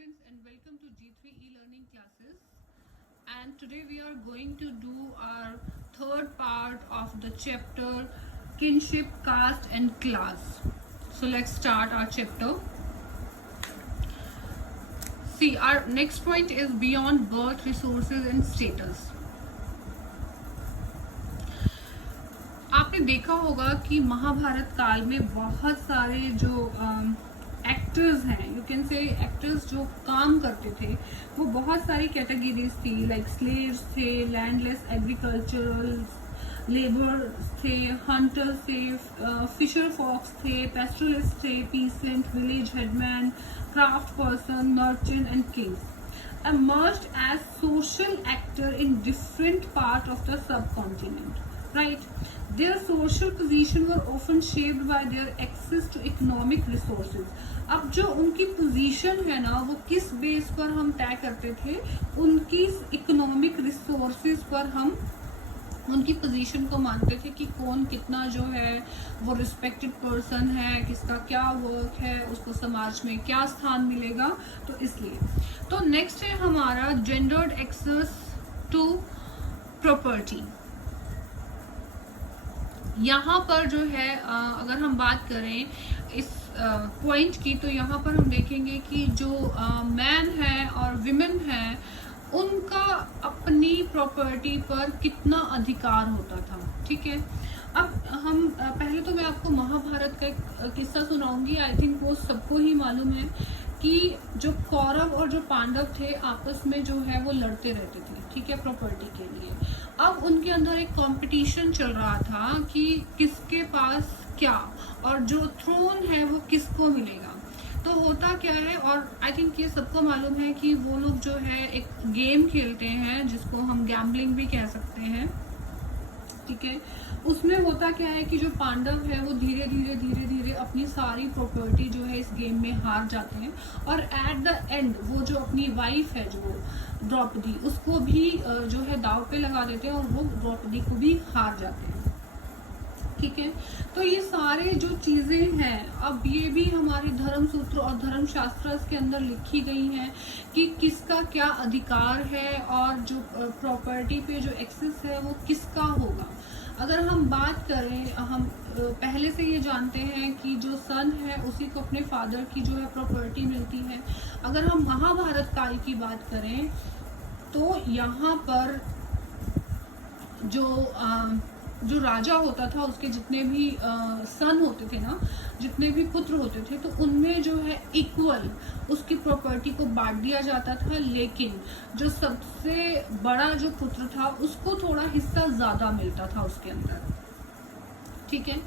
students and welcome to G3 e-learning classes, and today we are going to do our third part of the chapter kinship, caste and class. So let's start our chapter. See, our next point is beyond birth, resources and status. आपने देखा होगा कि महाभारत काल में बहुत सारे जो actors हैं, यू कैन से एक्टर्स जो काम करते थे वो बहुत सारी कैटेगरीज थी, लाइक स्लेव्स थे, लैंडलेस एग्रीकल्चरल लेबर्स थे, हंटर्स थे, फिशर फॉक्स थे, पेस्टरलिस्ट थे, pheasant, village headman, craft person, merchant and Kings emerged as social actor in different part of the subcontinent, right? Their social position were often shaped by their access to economic resources. अब जो उनकी position है ना, वो किस base पर हम तय करते थे? उनकी इकोनॉमिक रिसोर्सेज पर हम उनकी पोजीशन को मानते थे कि कौन कितना जो है वो रिस्पेक्टेड पर्सन है, किसका क्या वर्क है, उसको समाज में क्या स्थान मिलेगा. तो इसलिए तो नेक्स्ट है हमारा जेंडर्ड एक्सेस टू प्रॉपर्टी. यहाँ पर जो है अगर हम बात करें इस पॉइंट की, तो यहाँ पर हम देखेंगे कि जो मैन है और विमेन है उनका अपनी प्रॉपर्टी पर कितना अधिकार होता था. ठीक है, अब हम पहले तो मैं आपको महाभारत का एक किस्सा सुनाऊंगी. आई थिंक वो सबको ही मालूम है कि जो कौरव और जो पांडव थे आपस में जो है वो लड़ते रहते थे, ठीक है, प्रॉपर्टी के लिए. अब उनके अंदर एक कंपटीशन चल रहा था कि किसके पास क्या, और जो थ्रोन है वो किसको मिलेगा. तो होता क्या है, और आई थिंक ये सबको मालूम है कि वो लोग जो है एक गेम खेलते हैं जिसको हम गैम्बलिंग भी कह सकते हैं. ठीक है, उसमें होता क्या है कि जो पांडव है वो धीरे धीरे अपनी सारी प्रॉपर्टी जो है इस गेम में हार जाते हैं, और एट द एंड वो जो अपनी वाइफ है जो द्रौपदी, उसको भी जो है दाव पे लगा देते हैं और वो द्रौपदी को भी हार जाते हैं. ठीक है, तो ये सारे जो चीजें हैं, अब ये भी हमारे धर्म सूत्र और धर्म शास्त्र के अंदर लिखी गई हैं कि किसका क्या अधिकार है और जो प्रॉपर्टी पे जो एक्सेस है वो किसका होगा. अगर हम बात करें, हम पहले से ये जानते हैं कि जो सन है उसी को अपने फादर की जो है प्रॉपर्टी मिलती है. अगर हम महाभारत काल की बात करें तो यहाँ पर जो राजा होता था उसके जितने भी सन होते थे ना, जितने भी पुत्र होते थे, तो उनमें जो है इक्वल उसकी प्रॉपर्टी को बांट दिया जाता था. लेकिन जो सबसे बड़ा जो पुत्र था उसको थोड़ा हिस्सा ज्यादा मिलता था उसके अंदर. ठीक है,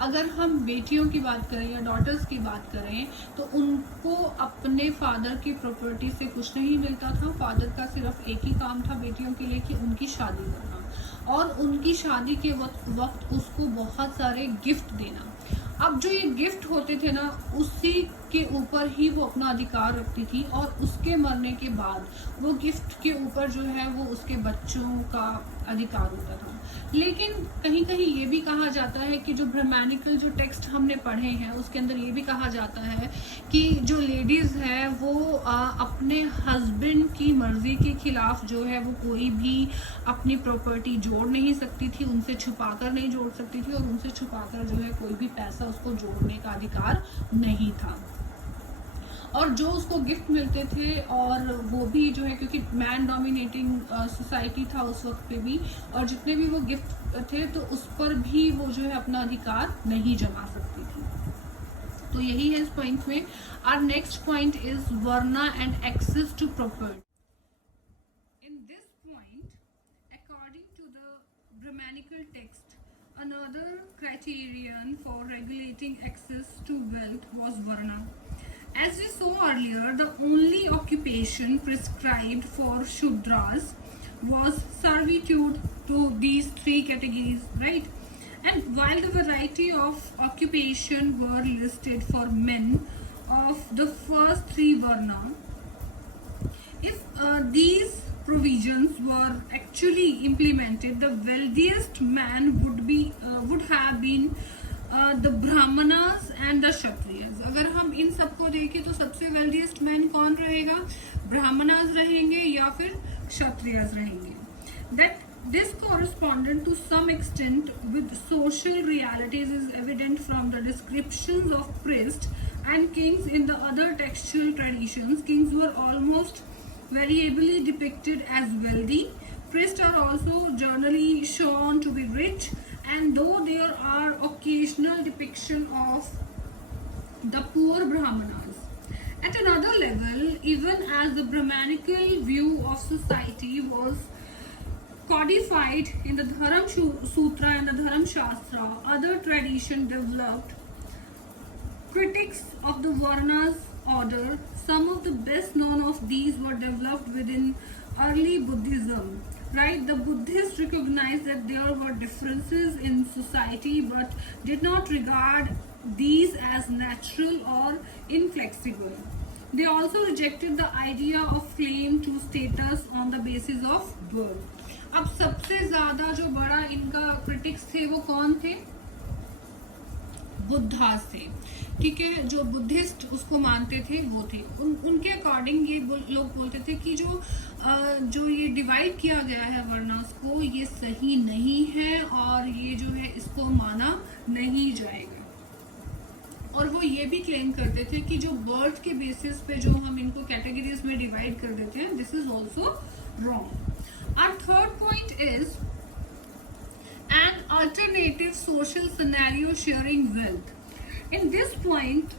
अगर हम बेटियों की बात करें या डॉटर्स की बात करें तो उनको अपने फादर की प्रॉपर्टी से कुछ नहीं मिलता था. फादर का सिर्फ एक ही काम था बेटियों के लिए कि उनकी शादी करना, और उनकी शादी के वक्त उसको बहुत सारे गिफ्ट देना. अब जो ये गिफ्ट होते थे ना, उसी के ऊपर ही वो अपना अधिकार रखती थी, और उसके मरने के बाद वो गिफ्ट के ऊपर जो है वो उसके बच्चों का अधिकार होता था. लेकिन कहीं कहीं ये भी कहा जाता है कि जो ब्राह्मणिकल जो टेक्स्ट हमने पढ़े हैं उसके अंदर ये भी कहा जाता है कि जो लेडीज है वो अपने हस्बैंड की मर्जी के खिलाफ जो है वो कोई भी अपनी प्रॉपर्टी जोड़ नहीं सकती थी, उनसे छुपाकर नहीं जोड़ सकती थी, और उनसे छुपाकर जो है कोई भी पैसा उसको जोड़ने का अधिकार नहीं था. और जो उसको गिफ्ट मिलते थे, और वो भी जो है क्योंकि मैन डोमिनेटिंग सोसाइटी था उस वक्त पे भी, और जितने भी वो गिफ्ट थे तो उस पर भी वो जो है अपना अधिकार नहीं जमा सकती थी. तो यही है इस पॉइंट में. Our next point is varna and access to property. In this point, according to the Brahmanical text, another criterion for regulating access to wealth was varna. As we saw earlier, the only occupation prescribed for Shudras was servitude to these three categories, right? And while the variety of occupation were listed for men of the first three varna, if these provisions were actually implemented, the wealthiest man would have been the Brahmanas and the Kshatriyas. अगर हम इन सबको देखें तो सबसे wealthiest man कौन रहेगा? ब्राह्मणास रहेंगे या फिर क्षत्रियस रहेंगे। That this corresponded to some extent with social realities is evident from the descriptions of priests and kings in the other textual traditions. Kings were almost variably depicted as wealthy. Priests are also generally shown to be rich, and though there are occasional depiction of the poor brahmanas. At another level, even as the Brahmanical view of society was codified in the Dharam Sutra and the Dharam Shastra, other tradition developed critics of the Varnas order. Some of the best known of these were developed within early Buddhism. Right, the Buddhists recognized that there were differences in society but did not regard these as natural or inflexible. They also rejected the idea of claim to status on the basis of birth. अब सबसे ज्यादा जो बड़ा इनका critics थे वो कौन थे? बुद्धास थे, ठीक है। जो बुद्धिस्ट उसको मानते थे वो थे। उनके अकॉर्डिंग ये लोग बोलते थे कि जो ये डिवाइड किया गया है वर्णास को, ये सही नहीं है और ये जो है इसको माना नहीं जाएगा। और वो ये भी क्लेम करते थे कि जो बर्थ के बेसिस पे जो हम इनको कैटेगरीज में डिवाइड कर देते हैं, this is also wrong. Our third point is an alternative social scenario sharing wealth. In this point,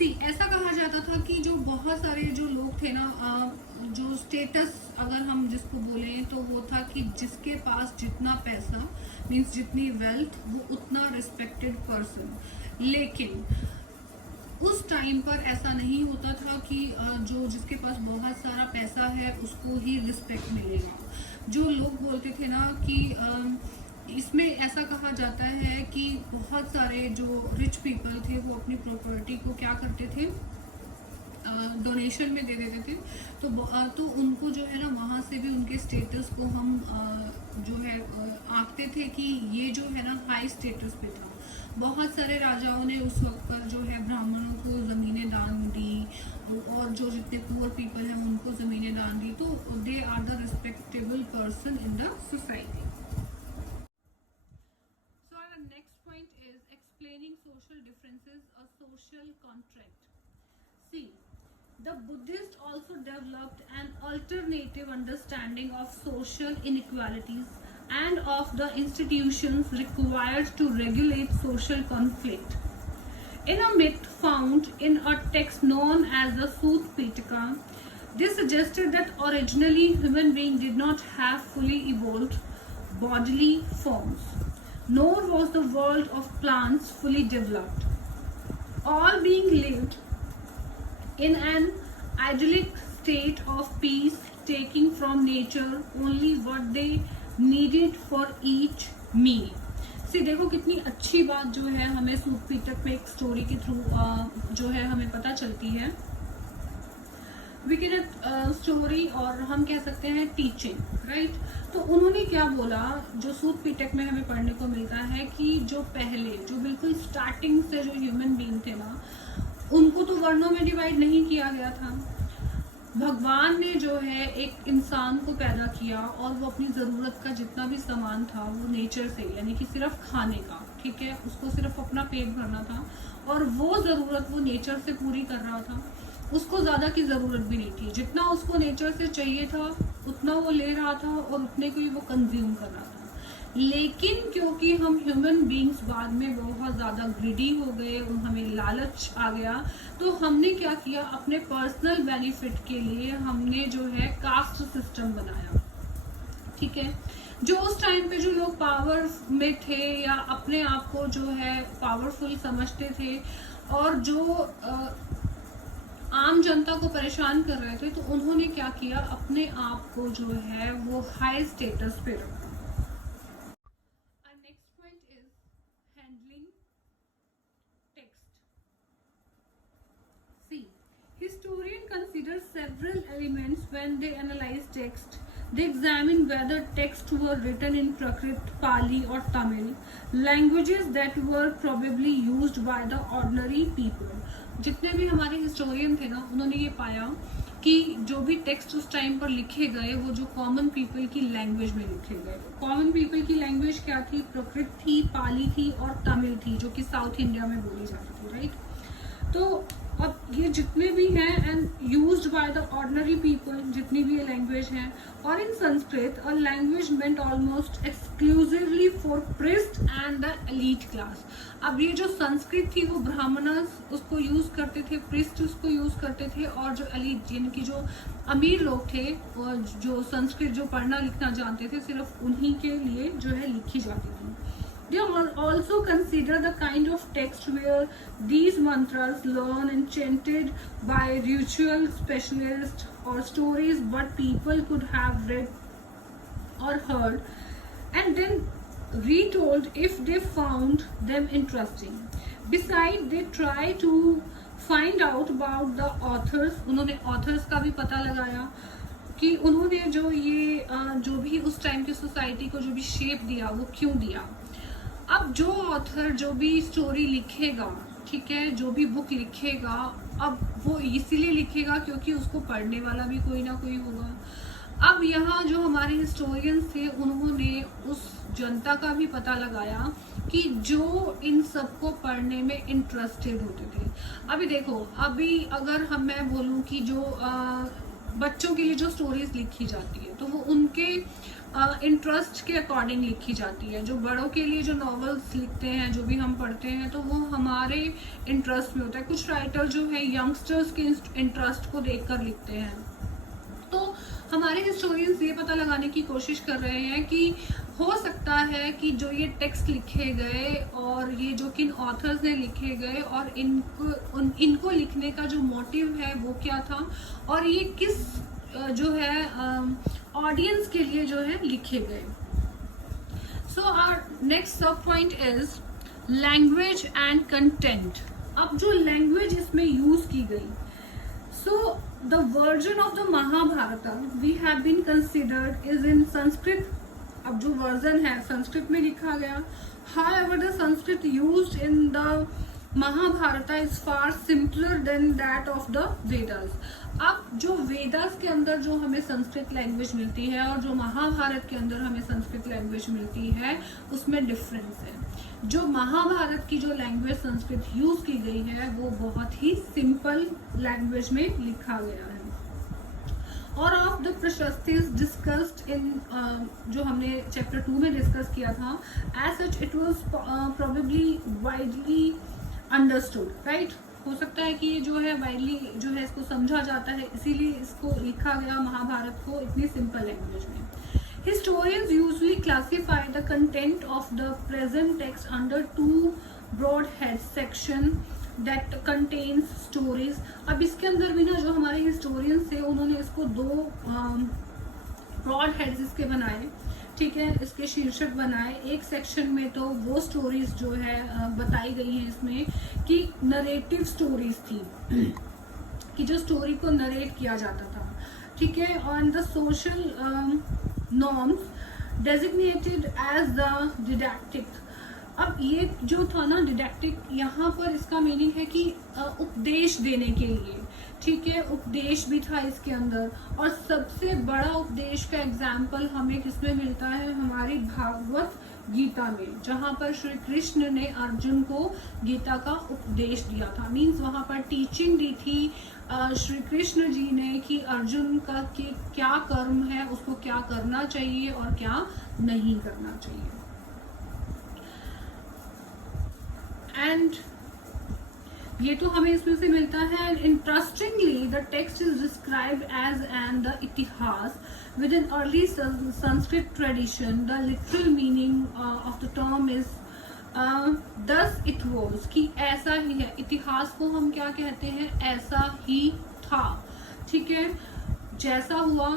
ऐसा कहा जाता था कि जो बहुत सारे जो लोग थे ना, जो स्टेटस अगर हम जिसको बोले तो वो था कि जिसके पास जितना पैसा मीन्स जितनी वेल्थ वो उतना रिस्पेक्टेड पर्सन। लेकिन उस टाइम पर ऐसा नहीं होता था कि जो जिसके पास बहुत सारा पैसा है उसको ही रिस्पेक्ट मिलेगा। जो लोग बोलते थे ना कि इसमें ऐसा कहा जाता है कि बहुत सारे जो रिच पीपल थे वो अपनी प्रॉपर्टी को क्या करते थे, डोनेशन में दे देते थे। तो उनको जो है ना वहाँ से भी उनके स्टेटस को हम जो है आंकते थे कि ये जो है ना हाई स्टेटस पे था। बहुत सारे राजाओं ने उस वक्त पर जो है ब्राह्मणों को ज़मीनें दान दी और जो जितने पुअर पीपल हैं उनको ज़मीनें दान दी। तो they are the respectable person in the society. So our next point is explaining social differences, a social contract. See, the Buddhists also developed an alternative understanding of social inequalities and of the institutions required to regulate social conflict. In a myth found in a text known as the Sutta Pitaka, this suggested that originally human beings did not have fully evolved bodily forms, nor was the world of plants fully developed. All beings lived in an idyllic state of peace, taking from nature only what they needed for each meal. सी देखो कितनी अच्छी बात जो है हमें सूत पीटक में एक story के थ्रू जो है हमें पता चलती है। वी कैन स्टोरी और हम कह सकते हैं टीचिंग, राइट। तो उन्होंने क्या बोला, जो सूत पीटक में हमें पढ़ने को मिलता है कि जो पहले जो बिल्कुल स्टार्टिंग से जो ह्यूमन बीइंग थे ना, उनको तो वर्णों में डिवाइड नहीं किया गया था। भगवान ने जो है एक इंसान को पैदा किया और वो अपनी ज़रूरत का जितना भी सामान था वो नेचर से, यानी कि सिर्फ खाने का, ठीक है, उसको सिर्फ अपना पेट भरना था और वो ज़रूरत वो नेचर से पूरी कर रहा था। उसको ज़्यादा की ज़रूरत भी नहीं थी, जितना उसको नेचर से चाहिए था उतना वो ले रहा था और उतने को ही वो कंज्यूम कर रहा था। लेकिन क्योंकि हम ह्यूमन बीइंग्स बाद में बहुत ज़्यादा ग्रीडी हो गए, हमें लालच आ गया, तो हमने क्या किया, अपने पर्सनल बेनिफिट के लिए हमने जो है कास्ट सिस्टम बनाया, ठीक है। जो उस टाइम पे जो लोग पावर में थे या अपने आप को जो है पावरफुल समझते थे और जो आम जनता को परेशान कर रहे थे, तो उन्होंने क्या किया, अपने आप को जो है वो हाई स्टेटस पे रखा। Historians consider several elements when they analyze text. They examined whether texts were written in Prakrit, Pali or Tamil, languages that were probably used by the ordinary people. जितने भी हमारे हिस्टोरियन थे ना, उन्होंने ये पाया कि जो भी टेक्स्ट उस टाइम पर लिखे गए वो जो कॉमन पीपल की लैंग्वेज में लिखे गए. कॉमन पीपल की लैंग्वेज क्या थी? प्रकृत थी, पाली थी और तमिल थी, जो कि साउथ इंडिया में बोली जाती थी. राइट. तो अब ये जितने भी हैं and used by the ordinary people, जितनी भी ये लैंग्वेज हैं. और in Sanskrit a language meant almost exclusively for priest and the elite class. अब ये जो संस्कृत थी वो ब्राह्मणस उसको यूज करते थे, प्रिस्ट उसको यूज करते थे, और जो एलीट यानी कि जो अमीर लोग थे और जो संस्कृत जो पढ़ना लिखना जानते थे, सिर्फ उन्हीं के लिए जो है लिखी जाती थी. They also consider the kind of text where these mantras learned and chanted by ritual specialists or stories what people could have read or heard and then retold if they found them interesting. Besides, they try to find out about the authors. उन्होंने authors का भी पता लगाया कि उन्होंने जो ये जो भी उस टाइम की सोसाइटी को जो भी शेप दिया वो क्यों दिया. अब जो ऑथर जो भी स्टोरी लिखेगा, ठीक है, जो भी बुक लिखेगा, अब वो इसीलिए लिखेगा क्योंकि उसको पढ़ने वाला भी कोई ना कोई होगा. अब यहाँ जो हमारे हिस्टोरियंस थे उन्होंने उस जनता का भी पता लगाया कि जो इन सबको पढ़ने में इंटरेस्टेड होते थे. अभी देखो, अभी अगर मैं बोलूँ कि जो बच्चों के लिए जो स्टोरीज लिखी जाती है तो वो उनके इंटरेस्ट के अकॉर्डिंग लिखी जाती है. जो बड़ों के लिए जो नॉवेल्स लिखते हैं, जो भी हम पढ़ते हैं, तो वो हमारे इंटरेस्ट में होता है. कुछ राइटर जो है यंगस्टर्स के इंटरेस्ट को देखकर लिखते हैं. तो हमारे हिस्टोरियंस ये पता लगाने की कोशिश कर रहे हैं कि हो सकता है कि जो ये टेक्स्ट लिखे गए और ये जो किन ऑथर्स ने लिखे गए और इनको लिखने का जो मोटिव है वो क्या था, और ये किस जो है ऑडियंस के लिए जो है लिखे गए. So our next sub point is language and content. अब जो लैंग्वेज इसमें यूज की गई, so the version of the Mahabharata we have been considered is in Sanskrit. अब जो वर्जन है संस्कृत में लिखा गया. However the Sanskrit used in the Mahabharata is far simpler than that of the Vedas. अब जो वेदास के अंदर जो हमें संस्कृत लैंग्वेज मिलती है और जो महाभारत के अंदर हमें संस्कृत लैंग्वेज मिलती है उसमें डिफरेंस है. जो महाभारत की जो लैंग्वेज संस्कृत यूज की गई है वो बहुत ही सिंपल लैंग्वेज में लिखा गया है. और of the prashastis discussed in जो हमने चैप्टर 2 में डिस्कस किया था, as such it was probably widely understood. Right. हो सकता है कि ये जो है वाइडली जो है इसको समझा जाता है, इसीलिए इसको लिखा गया महाभारत को इतनी सिंपल लैंग्वेज में. Historians usually classify the content of the present text under two broad heads section that contains stories. अब इसके अंदर भी ना जो हमारे historians थे उन्होंने इसको दो broad heads इसके बनाए. ठीक है, इसके शीर्षक बनाए. एक सेक्शन में तो वो स्टोरीज जो है बताई गई हैं इसमें कि नरेटिव स्टोरीज थी, कि जो स्टोरी को नरेट किया जाता था. ठीक है. On the social norms designated as the didactic. अब ये जो था ना डिडैक्टिक, यहाँ पर इसका मीनिंग है कि उपदेश देने के लिए. ठीक है, उपदेश भी था इसके अंदर. और सबसे बड़ा उपदेश का एग्जाम्पल हमें किसमें मिलता है? हमारी भागवत गीता में, जहाँ पर श्री कृष्ण ने अर्जुन को गीता का उपदेश दिया था. मीन्स वहाँ पर टीचिंग दी थी श्री कृष्ण जी ने कि अर्जुन का कि क्या कर्म है, उसको क्या करना चाहिए और क्या नहीं करना चाहिए. एंड ये तो हमें इसमें से मिलता है. Interestingly the text is described as an the itihasa with an early Sanskrit tradition. The literal meaning of the term is thus it was, कि ऐसा ही है. इतिहास को हम क्या कहते हैं? ऐसा ही था. ठीक है, जैसा हुआ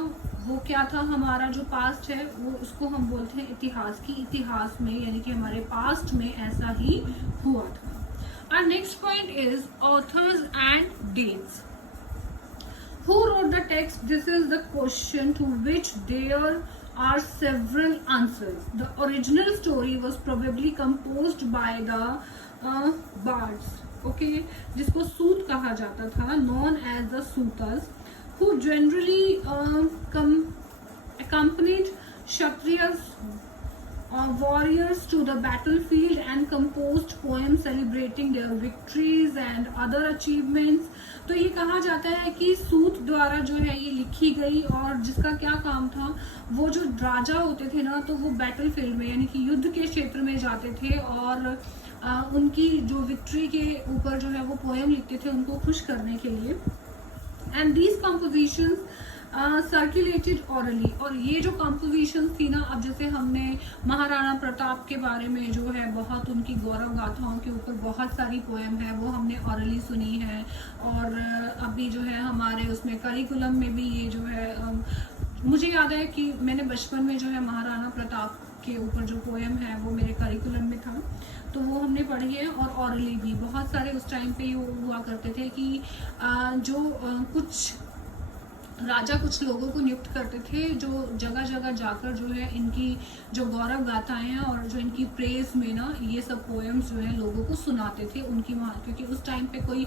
वो क्या था, हमारा जो पास्ट है वो उसको हम बोलते हैं इतिहास. की इतिहास में यानी कि हमारे पास्ट में ऐसा ही हुआ था. Our next point is authors and dates. Who wrote the text? This is the question to which there are several answers. The original story was probably composed by the bards, okay, जिसको सूत कहा जाता था, known as the Sutas, who generally accompanied Kshatriyas warriors to the battlefield and composed poems celebrating their victories and other achievements. तो ये कहा जाता है कि सूत द्वारा जो है ये लिखी गई, और जिसका क्या काम था, वो जो राजा होते थे ना, तो वो बैटलफील्ड में यानी कि युद्ध के क्षेत्र में जाते थे और उनकी जो विक्ट्री के ऊपर जो है वो पोएम लिखते थे उनको खुश करने के लिए. And these compositions circulated hourly. और ये जो कॉम्पोजिशन थी ना, अब जैसे हमने महाराणा प्रताप के बारे में जो है बहुत उनकी गौरव गाथाओं के ऊपर बहुत सारी पोएम है, वो हमने ऑरली सुनी है. और अभी जो है हमारे उसमें करिकुलम में भी ये जो है मुझे याद है कि मैंने बचपन में जो है महाराणा प्रताप के ऊपर जो पोएम है वो मेरे करिकुलम में था, तो वो हमने पढ़ी है. और ऑरली भी बहुत सारे उस टाइम पे हुआ करते थे कि जो कुछ राजा कुछ लोगों को नियुक्त करते थे जो जगह जगह जाकर जो है इनकी जो गौरव गाथाएं हैं और जो इनकी प्रेज में ना ये सब पोएम्स जो है लोगों को सुनाते थे उनकी क्योंकि उस टाइम पे कोई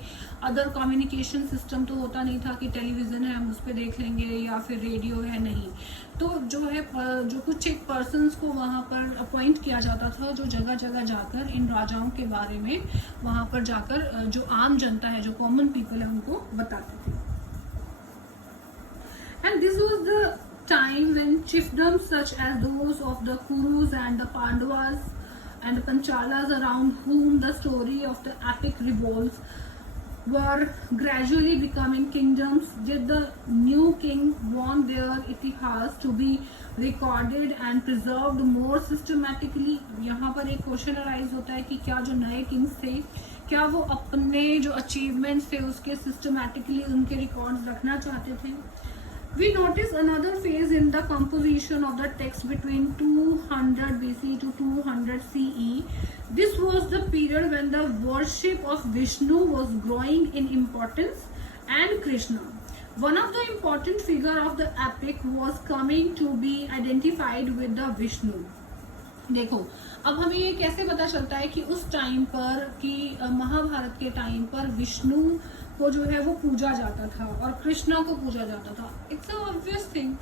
अदर कम्युनिकेशन सिस्टम तो होता नहीं था कि टेलीविज़न है हम उस पर देख लेंगे या फिर रेडियो है, नहीं. तो जो है जो कुछ एक पर्सनस को वहाँ पर अपॉइंट किया जाता था जो जगह जगह जाकर इन राजाओं के बारे में वहाँ पर जाकर जो आम जनता है, जो कॉमन पीपल है, उनको बताते थे. And this was the time when chiefdoms such as those of the Kurus and the Pandavas and the Panchalas, around whom the story of the epic revolves, were gradually becoming kingdoms. Did the new king want their इतिहास to be recorded and preserved more systematically? यहाँ पर एक question arise होता है कि क्या जो नए किंग्स थे, क्या वो अपने जो अचीवमेंट्स थे उसके सिस्टमैटिकली उनके रिकॉर्ड्स रखना चाहते थे. We notice another phase in the composition of the text between 200 BC to 200 CE. This was the period when the worship of Vishnu was growing in importance and Krishna. One of the important figure of the epic was coming to be identified with the Vishnu. देखो अब हमें ये कैसे पता चलता है कि उस टाइम पर कि महाभारत के टाइम पर विष्णु को जो है वो पूजा जाता था और कृष्णा को पूजा जाता था. इट्स अ ऑब्वियस थिंग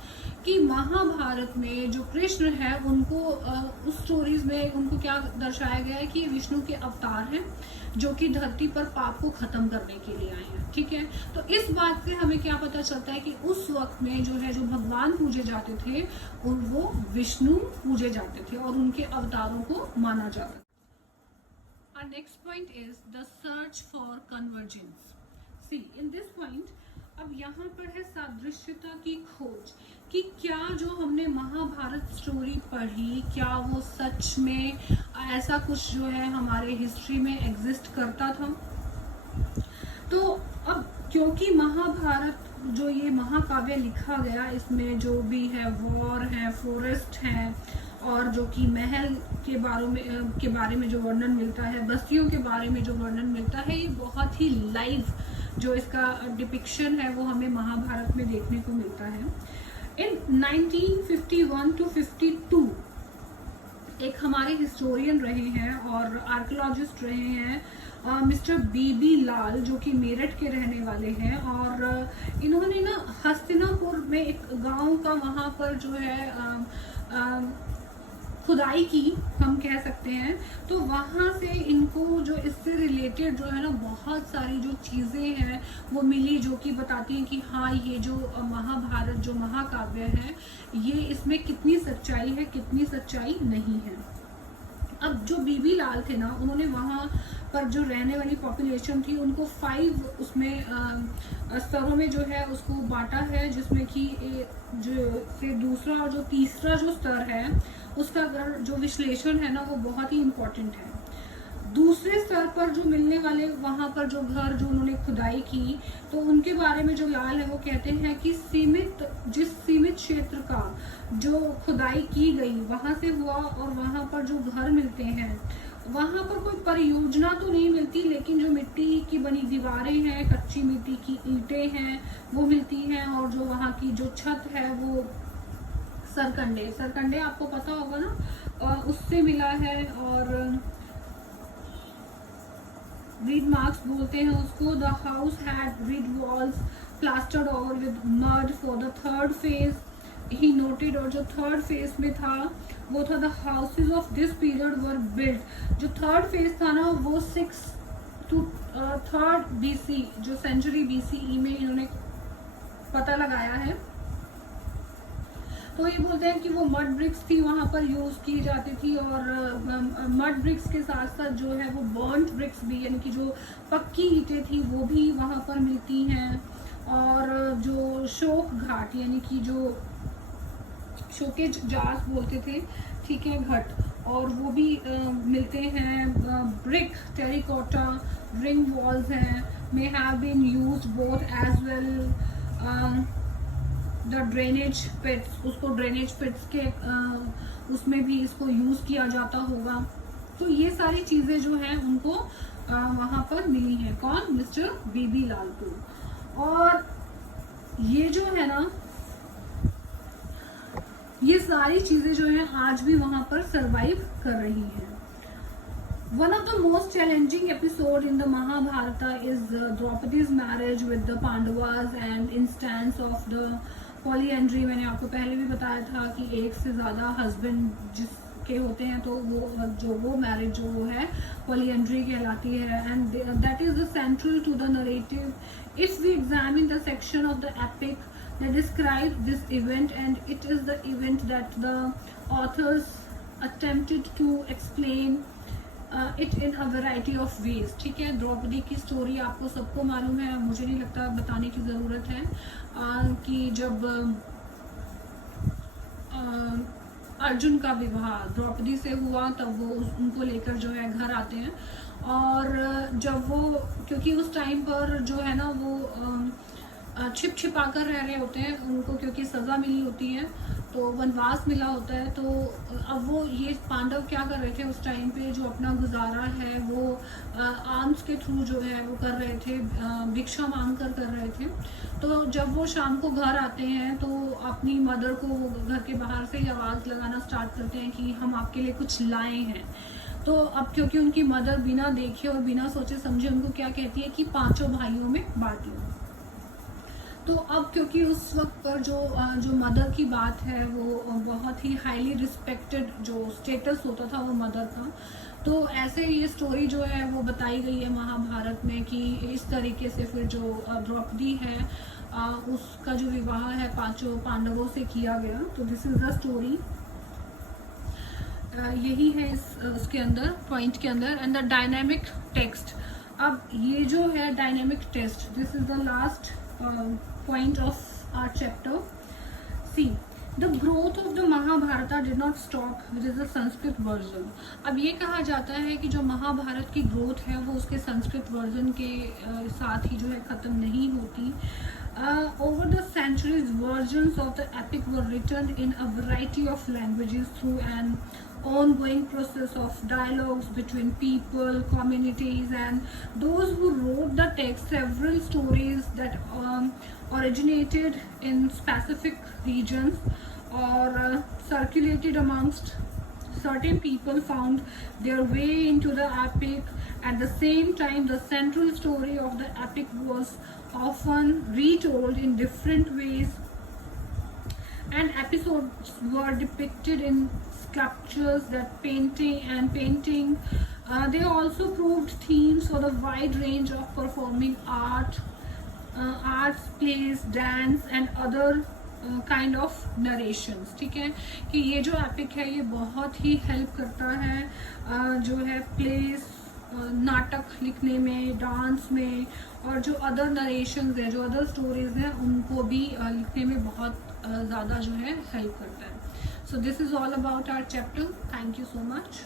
कि महाभारत में जो कृष्ण है उनको उस स्टोरीज में उनको क्या दर्शाया गया है कि ये विष्णु के अवतार हैं जो कि धरती पर पाप को खत्म करने के लिए आए हैं. ठीक है, तो इस बात से हमें क्या पता चलता है कि उस वक्त में जो है जो भगवान पूजे जाते थे वो विष्णु पूजे जाते थे और उनके अवतारों को माना जाता था. Our next point is the search for convergence. See, in this point, अब यहाँ पर है सादृश्यता की खोज कि क्या जो हमने महाभारत स्टोरी पढ़ी क्या वो सच में ऐसा कुछ जो है हमारे हिस्ट्री में एग्जिस्ट करता था. तो अब क्योंकि महाभारत जो ये महाकाव्य लिखा गया इसमें जो भी है वॉर है, फॉरेस्ट है और जो कि महल के बारे में जो वर्णन मिलता है, बस्तियों के बारे में जो वर्णन मिलता है, ये बहुत ही लाइव जो इसका डिपिक्शन है वो हमें महाभारत में देखने को मिलता है. इन 1951 to 52 एक हमारे हिस्टोरियन रहे हैं और आर्कियोलॉजिस्ट रहे हैं मिस्टर बीबी लाल जो कि मेरठ के रहने वाले हैं. और इन्होंने ना हस्तिनापुर में एक गांव का वहाँ पर जो है खुदाई की हम कह सकते हैं. तो वहाँ से इनको जो इससे रिलेटेड जो है ना बहुत सारी जो चीज़ें हैं वो मिली जो कि बताती हैं कि हाँ ये जो महाभारत जो महाकाव्य है ये इसमें कितनी सच्चाई है कितनी सच्चाई नहीं है. अब जो बीबी लाल थे ना उन्होंने वहाँ पर जो रहने वाली पॉपुलेशन थी उनको 5 उसमें स्तरों में जो है उसको बांटा है जिसमें कि जो से दूसरा और जो तीसरा जो स्तर है उसका जो विश्लेषण है ना वो बहुत ही इम्पोर्टेंट है. दूसरे स्तर पर जो मिलने वाले वहाँ पर जो घर जो उन्होंने खुदाई की तो उनके बारे में जो लाल है वो कहते हैं कि जिस सीमित क्षेत्र का जो खुदाई की गई वहाँ से हुआ और वहाँ पर जो घर मिलते हैं वहाँ पर कोई परियोजना तो नहीं मिलती, लेकिन जो मिट्टी की बनी दीवारें हैं, कच्ची मिट्टी की ईंटें हैं, वो मिलती हैं। और जो वहाँ की जो छत है वो सरकंडे आपको पता होगा ना, उससे मिला है। और रीड मार्क्स बोलते हैं उसको। The house had read walls plastered over with mud for the third phase he noted. और जो थर्ड फेज में था वो था the houses of this period were built. जो थर्ड फेज था ना वो 6 to 3rd BC, जो सेंचुरी BCE में इन्होंने पता लगाया है। तो ये बोलते हैं कि वो मड ब्रिक्स थी वहाँ पर यूज़ की जाती थी। और मड ब्रिक्स के साथ साथ जो है वो बर्न्ट ब्रिक्स भी, यानी कि जो पक्की ईंटें थी वो भी वहाँ पर मिलती हैं। और जो शोक घाट, यानी कि जो शोकेज जार्स बोलते थे, ठीक है, घट, और वो भी मिलते हैं। ब्रिक टेरिकोटा रिंग वॉल्स हैं, may have been used both as well the drainage pits, उसको ड्रेनेज पिट्स के उसमें भी इसको यूज़ किया जाता होगा। तो ये सारी चीज़ें जो हैं उनको वहाँ पर मिली हैं। कौन? मिस्टर बीबी लालपुर। और ये जो है ना, ये सारी चीज़ें जो हैं आज भी वहाँ पर सरवाइव कर रही हैं। One of the most challenging episode in the Mahabharata is Draupadi's marriage with the Pandavas and instance of the polyandry। मैंने आपको पहले भी बताया था कि एक से ज़्यादा हस्बैंड जिसके होते हैं तो वो मैरिज जो है polyandry कहलाती है। and that is the central to the narrative। if we examine the section of the epic that describes this event, and it is the event that the authors attempted to explain it in a variety of ways. ठीक है, द्रौपदी की story आपको सबको मालूम है, मुझे नहीं लगता बताने की ज़रूरत है कि जब अर्जुन का विवाह द्रौपदी से हुआ तब वो उनको लेकर जो है घर आते हैं। और जब वो, क्योंकि उस टाइम पर जो है ना वो छिपा कर रह रहे होते हैं, उनको क्योंकि सज़ा मिली होती है, तो वनवास मिला होता है। तो अब वो ये पांडव क्या कर रहे थे उस टाइम पे, जो अपना गुजारा है वो आर्म्स के थ्रू जो है वो कर रहे थे, भिक्षा मांग कर रहे थे। तो जब वो शाम को घर आते हैं तो अपनी मदर को वो घर के बाहर से ही आवाज़ लगाना स्टार्ट करते हैं कि हम आपके लिए कुछ लाए हैं। तो अब क्योंकि उनकी मदर बिना देखे और बिना सोचे समझे उनको क्या कहती है कि 5 भाइयों में बांट लो। तो अब क्योंकि उस वक्त पर जो मदर की बात है वो बहुत ही हाईली रिस्पेक्टेड जो स्टेटस होता था वो मदर का, तो ऐसे ये स्टोरी जो है वो बताई गई है महाभारत में कि इस तरीके से फिर जो द्रौपदी है उसका जो विवाह है 5 पांडवों से किया गया। तो दिस इज द स्टोरी, यही है उसके अंदर पॉइंट के अंदर। एंड द डायनेमिक टेक्स्ट, अब ये जो है dynamic text, this is the last point of our chapter. See, the growth of the Mahabharata did not stop with the Sanskrit version। अब ये कहा जाता है कि जो महाभारत की ग्रोथ है वो उसके संस्कृत वर्जन के साथ ही जो है ख़त्म नहीं होती। Over the centuries, versions of the epic were written in a variety of languages through an ongoing process of dialogues between people, communities, and those who wrote the text. Several stories that originated in specific regions or circulated amongst certain people found their way into the epic. At the same time, the central story of the epic was often retold in different ways, and episodes were depicted in sculptures, that painting. They also proved themes for the wide range of performing arts, plays, dance, and other kind of narrations. ठीक है, कि ये जो epic है ये बहुत ही help करता है जो है प्लेस, नाटक लिखने में, डांस में, और जो अदर नरेशंस है, जो अदर स्टोरीज हैं उनको भी लिखने में बहुत ज़्यादा जो है हेल्प करता है। So this is all about our chapter. Thank you so much.